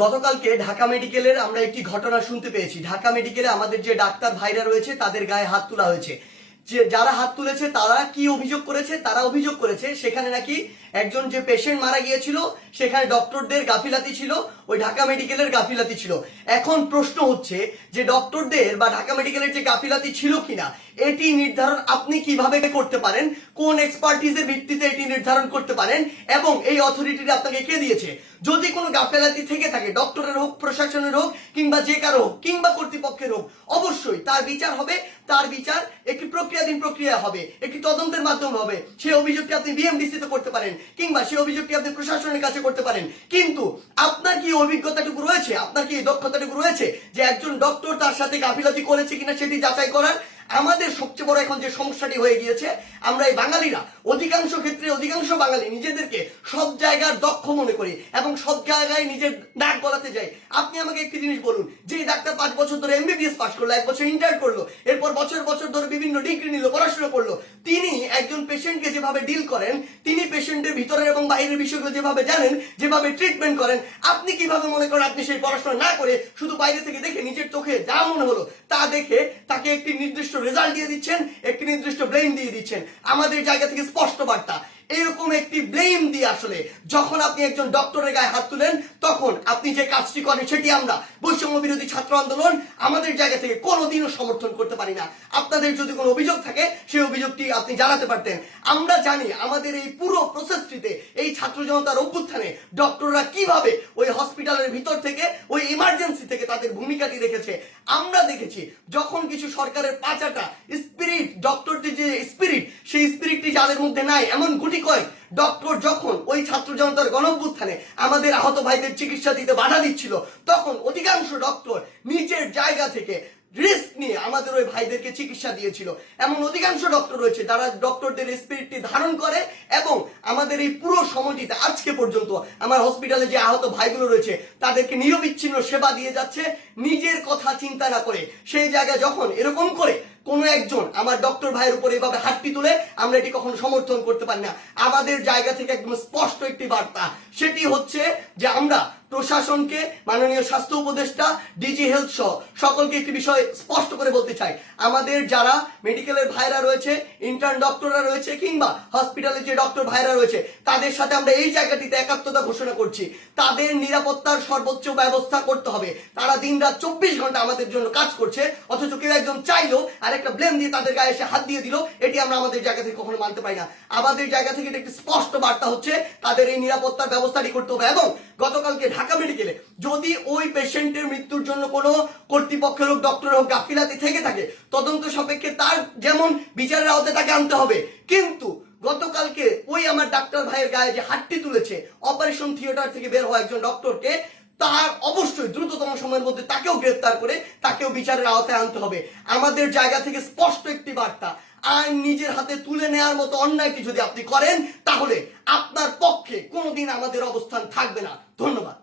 গতকালকে ঢাকা মেডিকেলের আমরা একটি ঘটনা শুনতে পেয়েছি। ঢাকা মেডিকেলে আমাদের যে ডাক্তার ভাইরা রয়েছে তাদের গায়ে হাত তোলা হয়েছে। যে যারা হাত তুলেছে তারা কি অভিযোগ করেছে? তারা অভিযোগ করেছে সেখানে নাকি একজন যে পেশেন্ট মারা গিয়েছিল সেখানে ডক্টরদের গাফিলাতি ছিল, ওই ঢাকা মেডিকেলের গাফিলাতি ছিল। এখন প্রশ্ন হচ্ছে যে ডক্টরদের বা ঢাকা মেডিকেলের যে গাফিলাতি ছিল কিনা এটি নির্ধারণ আপনি কিভাবে করতে পারেন, কোন এক্সপার্টিজের ভিত্তিতে এটি নির্ধারণ করতে পারেন এবং এই অথরিটিটা আপনাকে কে দিয়েছে? যদি কোনো গাফিলাতি থেকে থাকে, ডক্টরের হোক, প্রশাসনের হোক, কিংবা যে কারো হোক, কিংবা কর্তৃপক্ষের হোক, অবশ্যই তার বিচার হবে। তার বিচার একটি প্রক্রিয়াধীন প্রক্রিয়া হবে, একটি তদন্তের মাধ্যমে হবে। সেই অভিযোগটি আপনি বিএমডিসি তে করতে পারেন কিংবা সেই অভিযোগটি আপনি প্রশাসনের কাছে করতে পারেন। কিন্তু আপনার কি অভিজ্ঞতাটুকু রয়েছে, আপনার কি দক্ষতাটুকু রয়েছে যে একজন ডক্টর তার সাথে গাফিলতি করেছে কিনা সেটি যাচাই করার? আমাদের সবচেয়ে বড় এখন যে সমস্যাটি হয়ে গিয়েছে, আমরা এই বাঙালিরা অধিকাংশ ক্ষেত্রে অধিকাংশ বাঙালি নিজেদেরকে সব জায়গার দক্ষ মনে করি এবং সব জায়গায় নিজের নাক গলাতে যাই। আপনি আমাকে একটি জিনিস বলুন, যে ডাক্তার 5 বছর ধরে এমবিবিএস পাস করলো, 1 বছর ইন্টার করলো, এরপর বছর বছর ধরে বিভিন্ন ডিগ্রি নিল, পড়াশোনা করলো, তিনি একজন পেশেন্টকে যেভাবে ডিল করেন, তিনি পেশেন্টের ভিতরের এবং বাইরের বিষয়গুলো যেভাবে জানেন, যেভাবে ট্রিটমেন্ট করেন, আপনি কিভাবে মনে করেন আপনি সেই পড়াশোনা না করে শুধু বাইরে থেকে দেখে নিজের চোখে যা মনে হলো তা দেখে তাকে একটি নির্দিষ্ট রেজাল্ট দিয়ে দিচ্ছেন, একটি নির্দিষ্ট ব্লেম দিয়ে দিচ্ছেন? আমাদের জায়গা থেকে স্পষ্ট বার্তা, এরকম একটি ব্লেম দিয়ে আসলে যখন আপনি একজন ডক্টরের গায়ে হাত তুলেন তখন আপনি যে কাজটি করেন সেটি আমরা বৈষম্য বিরোধী ছাত্র আন্দোলন আমাদের জায়গা থেকে কোনোদিনও সমর্থন করতে পারি না। আপনাদের যদি কোনো অভিযোগ থাকে সেই অভিযোগটি আপনি জানাতে পারতেন। আমরা জানি আমাদের এই পুরো প্রসেসটিতে, এই ছাত্র জনতার অভ্যুত্থানে ডক্টররা কিভাবে ওই হসপিটালের ভিতর থেকে, ওই ইমার্জেন্সি থেকে তাদের ভূমিকাটি রেখেছে। আমরা দেখেছি যখন কিছু সরকারের পাঁচাটা স্পিরিট, ডক্টরদের যে স্পিরিট, সেই স্পিরিটটি যাদের মধ্যে নাই এমন গুটি কয়েক ডক্টর যখন ওই ছাত্র জনতার গণঅভ্যুত্থানে আমাদের আহত ভাইদের চিকিৎসা দিতে বাধা দিচ্ছিল, তখন অধিকাংশ ডক্টর নিজের জায়গা থেকে রিস্ক নিয়ে আমাদের ওই ভাইদেরকে চিকিৎসা দিয়েছিল। এমন অধিকাংশ ডক্টর রয়েছে যারা ডক্টরদের স্পিরিটটি ধারণ করে এবং আমাদের এই পুরো সময়টিতে আজকে পর্যন্ত আমার হসপিটালে যে আহত ভাইগুলো রয়েছে তাদেরকে নিরবিচ্ছিন্ন সেবা দিয়ে যাচ্ছে, নিজের কথা চিন্তা না করে। সেই জায়গায় যখন এরকম করে কোন একজন আমার ডক্টর ভাইয়ের উপর এভাবে হাতটি তুলে, আমরা এটি কখনো সমর্থন করতে পারি না। আমাদের জায়গা থেকে একদম স্পষ্ট একটি বার্তা, সেটি হচ্ছে যে আমরা প্রশাসনকে, মাননীয় স্বাস্থ্য উপদেষ্টা, ডিজি হেলথ সহ সকলকে একটি বিষয় স্পষ্ট করে বলতে চাই, আমাদের যারা মেডিকেলের ভাইরা রয়েছে, ইন্টার্ন ডক্টররা রয়েছে, কিংবা হসপিটালে যে ডক্টর ভাইরা রয়েছে, তাদের সাথে আমরা এই জায়গাটিতে একাত্মতা ঘোষণা করছি। তাদের নিরাপত্তার সর্বোচ্চ ব্যবস্থা করতে হবে। তারা দিনরাত 24 ঘন্টা আমাদের জন্য কাজ করছে, অথচ কেউ একজন চাইলো আর একটা ব্লেম দিয়ে তাদের গায়ে এসে হাত দিয়ে দিল, এটি আমরা আমাদের জায়গা থেকে কখনো মানতে পারি না। আমাদের জায়গা থেকে একটি স্পষ্ট বার্তা হচ্ছে তাদের এই নিরাপত্তার ব্যবস্থাটি করতে হবে। এবং গতকালকে ঢাকা মেডিকেলে যদি ওই পেশেন্টের মৃত্যুর জন্য কোনো কর্তৃপক্ষের হোক, ডক্টর হোক গাফিলাতি থেকে থাকে, তদন্ত সাপেক্ষে তার যেমন বিচারের আওতায় তাকে আনতে হবে। কিন্তু গতকালকে ওই আমার ডাক্তার ভাইয়ের গায়ে যে হাতটি তুলেছে, অপারেশন থিয়েটার থেকে বের হওয়া একজন ডক্টরকে, তার অবশ্যই দ্রুততম সময়ের মধ্যে তাকেও গ্রেফতার করে তাকেও বিচারের আওতায় আনতে হবে। আমাদের জায়গা থেকে স্পষ্ট একটি বার্তা, আইন নিজের হাতে তুলে নেওয়ার মতো অন্যায়টি যদি আপনি করেন তাহলে আপনার পক্ষে কোনোদিন আমাদের অবস্থান থাকবে না। ধন্যবাদ।